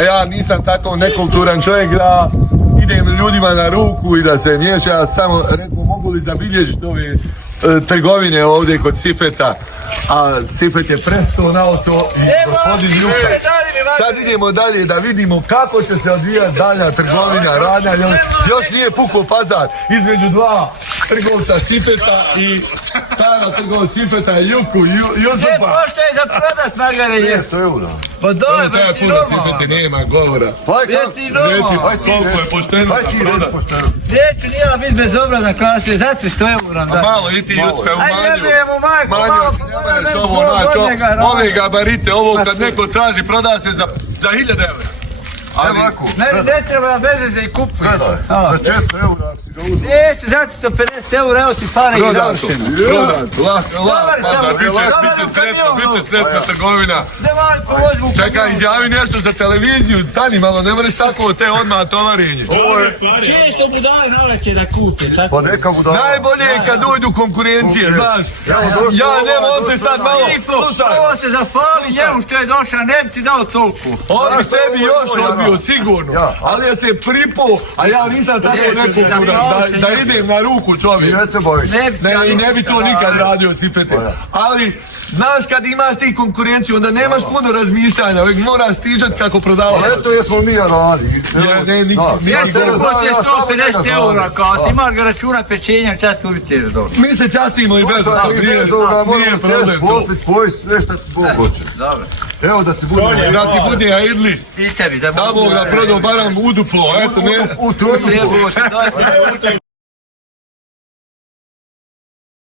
A ja nisam tako nekulturan čovjek da idem ljudima na ruku i da se miješa. Samo recimo mogu li zabilježiti ove trgovine ovdje kod Sifeta, a Sifet je prestao na auto i gospodin Ljuka. Sad idemo dalje da vidimo kako će se odvijati dalja trgovina, radnja. Još nije pukao pazar između dva trgovca Sifeta i stara trgovca Sifeta i Juku, Jusupa. Pošto je za prodat margarine? 200 eura. Pa dole, To je puno Sifete, nema govora. Reci, koliko je pošteno za prodat. Neću nijela biti bezobrazna kada se za 300 eura. A malo i ti Jusfe umanju. Ajde, jebujemo majku, malo Manju si ovo, znači, ove gabarite, ovo kad neko traži, proda se za 1000 eura. Ali, Meni ne treba bezveze i kupujem. Gledaj, za 400 eura si ga uzeo. Neću za 150 eura, evo ti pare i prodato, završeno. bit će sretna trgovina. Ne Marko, vozi mu. Čekaj, izjavi nešto za televiziju, stani malo, ne moraš tako te odmah tovarenje. Često budale navleće da kupe. Pa neka mu da. Najbolje je kad ujdu konkurencije, znaš. Ja nema, on se sad malo, slušaj. Ovo se zahvali njemu što je došao, ne bi ti dao toliko. On bi tebi još odbio, sigurno. Ali ja se pripao, a ja nisam tako nekulturan da idem na ruku čovjek. Ne treba ići. Ne bi to nikad radio, Sifete. Ali, znaš, kad imaš ti konkurenciju, onda nemaš puno razmišljanja, uvijek moraš stižati kako prodavaš. Ali eto jesmo mi radi. Jeste li hoće 150 eura, kao si imaš ga računa pečenja, čas tu bi te došli. Mi se častimo i bez toga, nije problem to. Pospit, poj sve šta ti Bog hoće. Dobro. Evo da ti bude. Da ti bude aidli, Pite mi da samo da prodao baram u duplo, eto ne. U to je